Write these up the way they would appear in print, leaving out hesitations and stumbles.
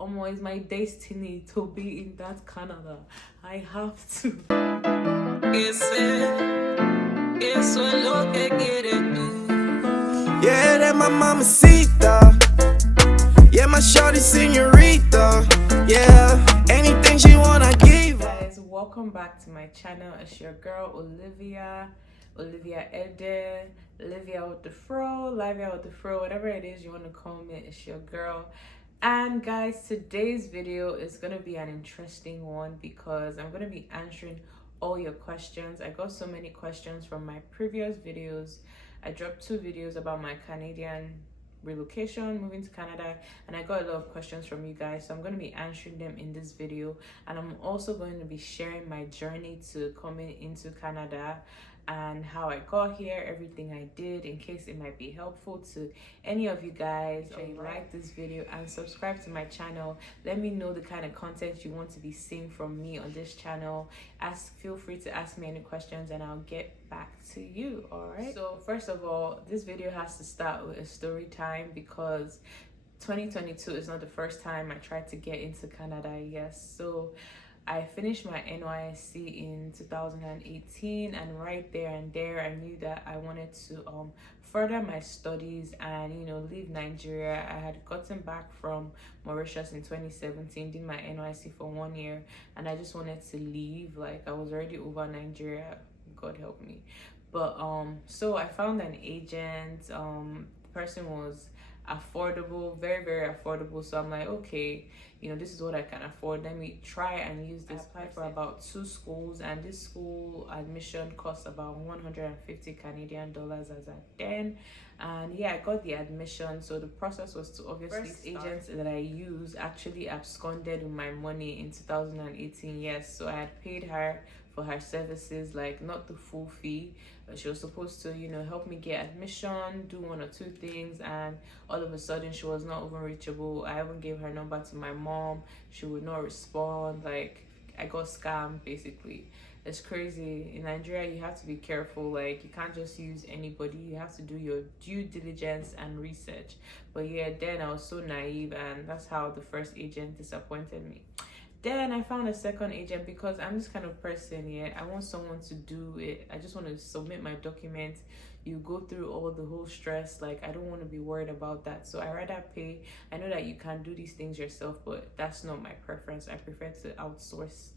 It's my destiny to be in that Canada. I have to. Eso es lo que quieres tú. Yeah, that my mamacita. Yeah, my shorty señorita. Yeah, anything she wanna give. Guys, welcome back to my channel. It's your girl Olivia Ede, Olivia with the fro, whatever it is you want to call me. It's your girl. And guys, today's video is gonna be an interesting one because I'm gonna be answering all your questions. I got so many questions from my previous videos. I dropped 2 videos about my Canadian relocation, moving to Canada, and I got a lot of questions from you guys, so I'm going to be answering them in this video. And I'm also going to be sharing my journey to coming into Canada and how I got here, everything I did, in case it might be helpful to any of you guys. Make sure you like this video and subscribe to my channel. Let me know the kind of content you want to be seeing from me on this channel. Feel free to ask me any questions and I'll get back to you. All right, so first of all, this video has to start with a story time because 2022 is not the first time I tried to get into Canada. Yes, so I finished my NYSC in 2018, and right there and there I knew that I wanted to further my studies and leave Nigeria. I had gotten back from Mauritius in 2017, did my NYSC for 1 year, and I just wanted to leave. Like, I was already over Nigeria, God help me. But so I found an agent. The person was affordable, very, very affordable. So I'm like, okay, this is what I can afford. Let me try and use this. I applied for about 2 schools, and this school admission cost about 150 Canadian dollars as at then. And yeah, I got the admission. So the process was to obviously agents that I use actually absconded with my money in 2018. Yes, so I had paid her for her services, like not the full fee. She was supposed to help me get admission, do 1 or 2 things, and all of a sudden she was not even reachable. I even gave her number to my mom. She would not respond. Like, I got scammed basically. It's crazy. In Nigeria, you have to be careful. Like, you can't just use anybody. You have to do your due diligence and research. But yeah, then I was so naive, and that's how the first agent disappointed me. Then I found a second agent because I'm this kind of person. Yeah, I want someone to do it. I just want to submit my documents. You go through all the whole stress. Like, I don't want to be worried about that. So I rather pay. I know that you can do these things yourself, but that's not my preference. I prefer to outsource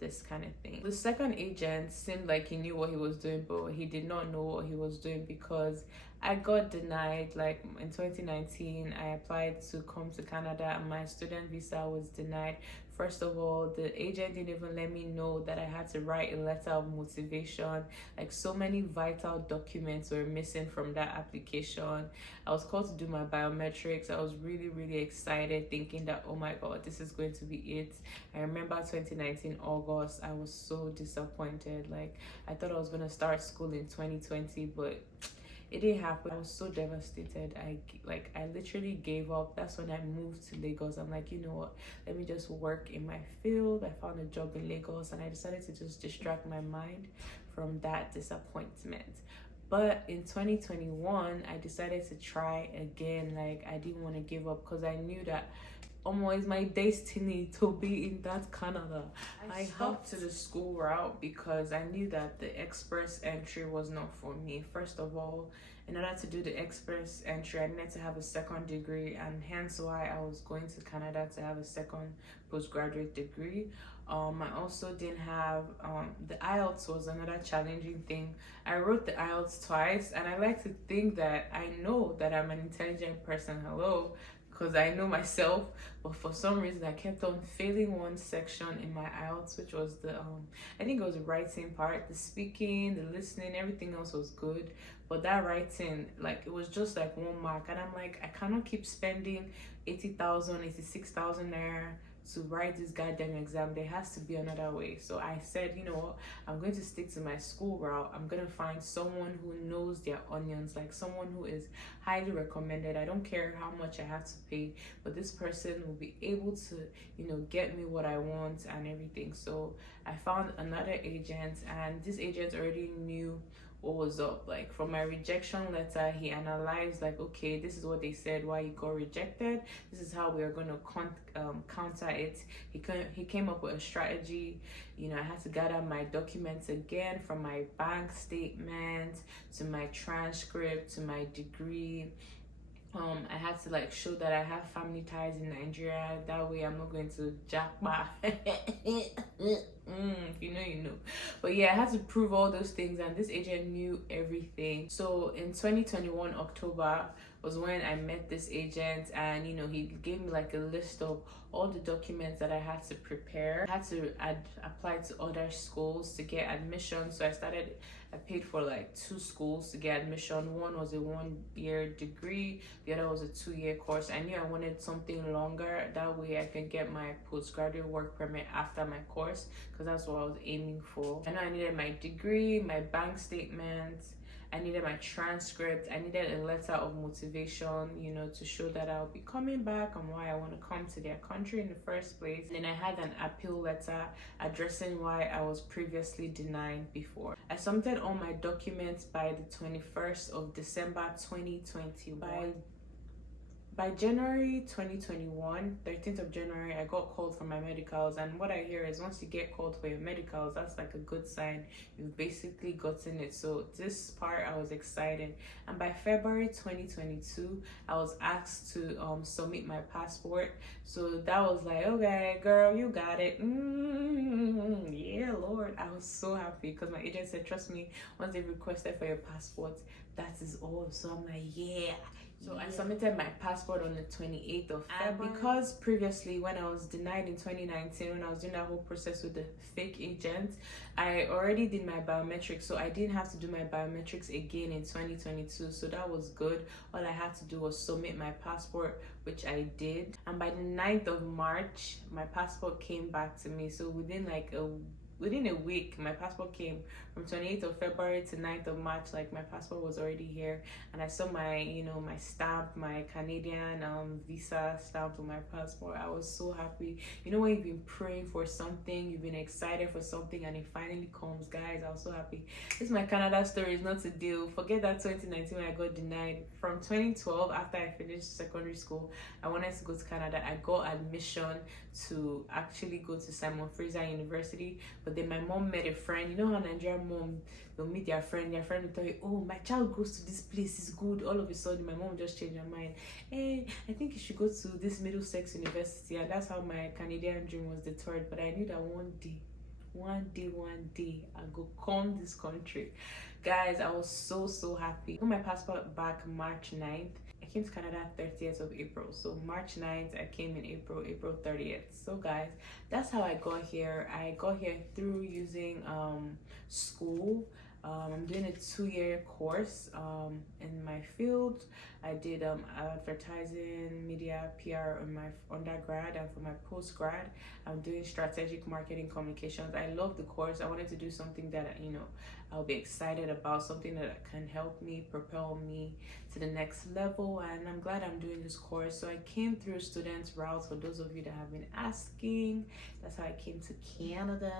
this kind of thing. The second agent seemed like he knew what he was doing, but he did not know what he was doing because I got denied. Like, in 2019, I applied to come to Canada and my student visa was denied. First of all, the agent didn't even let me know that I had to write a letter of motivation. Like, so many vital documents were missing from that application. I was called to do my biometrics. I was really, really excited, thinking that, oh my God, this is going to be it. I remember 2019 August, I was so disappointed. Like, I thought I was going to start school in 2020, but it didn't happen. I was so devastated. I literally gave up. That's when I moved to Lagos. I'm like, you know what, let me just work in my field. I found a job in Lagos and I decided to just distract my mind from that disappointment. But in 2021, I decided to try again. Like, I didn't want to give up because I knew that it's my destiny to be in that Canada. I stuck to the school route because I knew that the express entry was not for me. First of all, in order to do the express entry, I needed to have a 2nd degree, and hence why I was going to Canada to have a 2nd postgraduate degree. I also didn't have the IELTS was another challenging thing. I wrote the IELTS twice, and I like to think that I know that I'm an intelligent person. Hello, because I know myself, but for some reason I kept on failing one section in my IELTS, which was the I think it was the writing part. The speaking, the listening, everything else was good, but that writing, like, it was just like 1 mark, and I'm like, I cannot keep spending 80,000, 86,000 naira to write this goddamn exam. There has to be another way. So I said, you know what, I'm going to stick to my school route. I'm going to find someone who knows their onions, like someone who is highly recommended. I don't care how much I have to pay, but this person will be able to, get me what I want and everything. So I found another agent, and this agent already knew what was up. Like from my rejection letter, he analyzed like, okay, this is what they said why you got rejected, this is how we are going to counter it. He came up with a strategy. You know, I had to gather my documents again, from my bank statement to my transcript to my degree. I had to like show that I have family ties in Nigeria. That way I'm not going to jackpot. If you know, you know. But yeah, I had to prove all those things, and this agent knew everything. So in 2021 October was when I met this agent, and you know, he gave me like a list of all the documents that I had to prepare. I had to apply to other schools to get admission. So I paid for like 2 schools to get admission. One was a 1-year degree, the other was a 2-year course. I knew I wanted something longer, that way I could get my postgraduate work permit after my course, because that's what I was aiming for. I know I needed my degree, my bank statement, I needed my transcript, I needed a letter of motivation, you know, to show that I'll be coming back and why I want to come to their country in the first place. And then I had an appeal letter addressing why I was previously denied before. I submitted all my documents by the 21st of December 2021. By January 2021, 13th of January, I got called for my medicals. And what I hear is once you get called for your medicals, that's like a good sign. You've basically gotten it. So this part, I was excited. And by February 2022, I was asked to submit my passport. So that was like, okay, girl, you got it. Yeah, Lord. I was so happy because my agent said, trust me, once they requested for your passport, that is all. So I'm like, yeah. So I submitted my passport on the 28th of February. Because previously, when I was denied in 2019, when I was doing that whole process with the fake agent, I already did my biometrics, so I didn't have to do my biometrics again in 2022. So that was good. All I had to do was submit my passport, which I did. And by the 9th of March, my passport came back to me. So within a week, my passport came. From 28th of February to 9th of March, like my passport was already here. And I saw my, you know, my stamp, my Canadian visa stamp on my passport. I was so happy. You know, when you've been praying for something, you've been excited for something, and it finally comes, guys. I was so happy. This is my Canada story. It's not a deal. Forget that 2019 when I got denied. From 2012, after I finished secondary school, I wanted to go to Canada. I got admission to actually go to Simon Fraser University, but then my mom met a friend. You know how Nigerian mom, they'll meet their friend will tell you, oh, my child goes to this place, is good. All of a sudden my mom just changed her mind. Hey, I think you should go to this Middlesex University. And that's how my Canadian dream was deterred. But I knew that one day I go come this country. Guys, I was so happy. I got my passport back March 9th. I came to Canada 30th of April. So March 9th, I came in April 30th. So guys, that's how I got here. I got here through using school. I'm doing a 2-year course in my field. I did advertising, media, PR in my undergrad, and for my postgrad, I'm doing strategic marketing communications. I love the course. I wanted to do something that, you know, I'll be excited about, something that can help me, propel me to the next level, and I'm glad I'm doing this course. So I came through student route, for those of you that have been asking. That's how I came to Canada.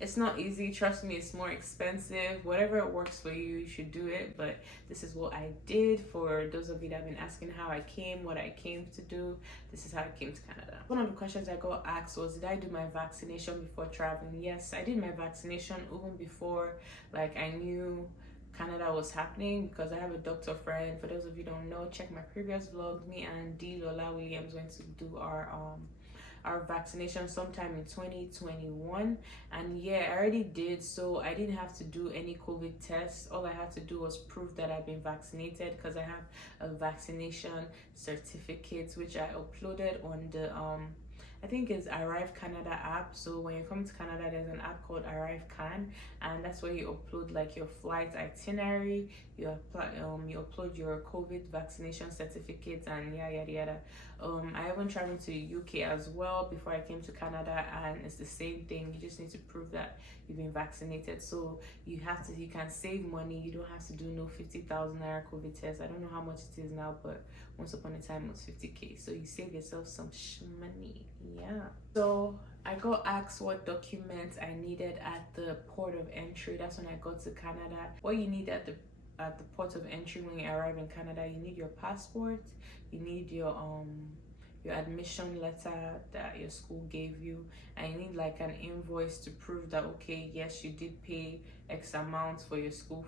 It's not easy, trust me. It's more expensive. Whatever works for you, you should do it, but this is what I did. For those of you that have been asking how I came, what I came to do, this is how I came to Canada. One of the questions I got asked was, did I do my vaccination before traveling? Yes, I did my vaccination even before like I knew Canada was happening, because I have a doctor friend. For those of you who don't know, check my previous vlog. Me and D. Lola Williams went to do our vaccination sometime in 2021, and yeah, I already did. So I didn't have to do any COVID tests. All I had to do was prove that I've been vaccinated, because I have a vaccination certificate which I uploaded on the I think it's Arrive Canada app. So when you come to Canada, there's an app called Arrive Can, and that's where you upload like your flight itinerary, you upload your COVID vaccination certificate, and yada. I even traveled to the UK as well before I came to Canada, and it's the same thing. You just need to prove that you've been vaccinated. So you can save money. You don't have to do no 50,000 naira COVID test. I don't know how much it is now, but once upon a time was 50k. So you save yourself some money. Yeah. So I got asked what documents I needed at the port of entry. That's when I got to Canada. What you need at the port of entry when you arrive in Canada, you need your passport, you need your admission letter that your school gave you, and you need like an invoice to prove that, okay, yes, you did pay X amount for your school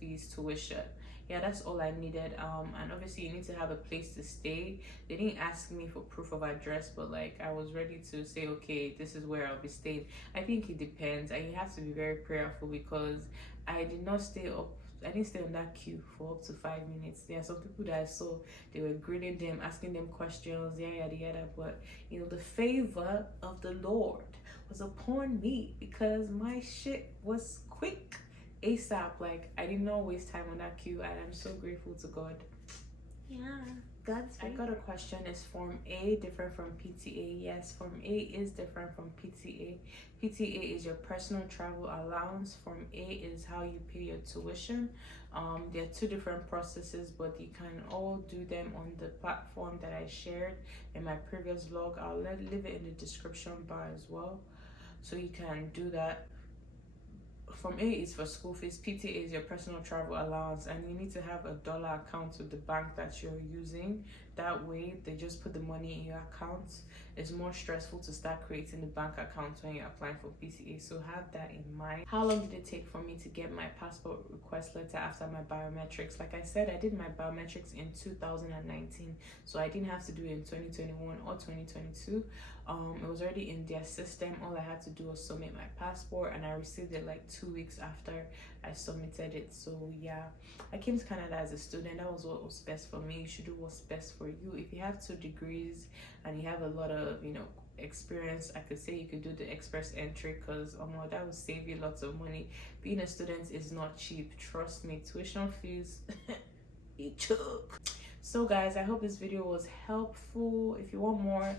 fees, tuition. Yeah, that's all I needed. And obviously you need to have a place to stay. They didn't ask me for proof of address, but like I was ready to say, okay, this is where I'll be staying. I think it depends, and you have to be very prayerful, because I didn't stay on that queue for up to 5 minutes. There are some people that I saw, they were grilling them, asking them questions, yada. But you know, the favor of the Lord was upon me, because my shit was quick, ASAP. Like I did not waste time on that queue, and I'm so grateful to God. Yeah, God's favor. I got a question. Is Form A different from PTA? Yes, Form A is different from PTA. PTA is your personal travel allowance. Form A is how you pay your tuition. There are two different processes, but you can all do them on the platform that I shared in my previous vlog. I'll leave it in the description bar as well, so you can do that. Form A is for school fees. PTA is your personal travel allowance, and you need to have a dollar account with the bank that you're using. That way they just put the money in your account. It's more stressful to start creating the bank account when you're applying for PTA, so have that in mind. How long did it take for me to get my passport request letter after my biometrics? Like I said, I did my biometrics in 2019, so I didn't have to do it in 2021 or 2022. It was already in their system. All I had to do was submit my passport, and I received it like 2 weeks after I submitted it. So yeah, I came to Canada as a student. That was what was best for me. You should do what's best for you. If you have 2 degrees and you have a lot of, you know, experience, I could say you could do the express entry, because that will save you lots of money. Being a student is not cheap, trust me. Tuition fees it took. So guys, I hope this video was helpful. If you want more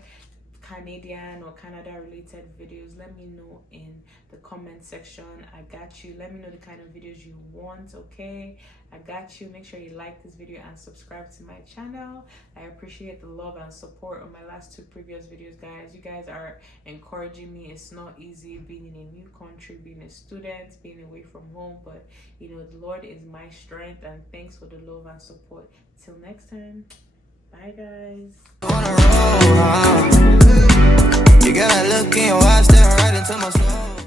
Canadian or Canada related videos, let me know in the comment section. I got you. Let me know the kind of videos you want. Okay, I got you. Make sure you like this video and subscribe to my channel. I appreciate the love and support on my last 2 previous videos, guys. You guys are encouraging me. It's not easy being in a new country, being a student, being away from home, but you know, the Lord is my strength, and thanks for the love and support. Till next time, bye guys. You got a look in your eyes, staring right into my soul.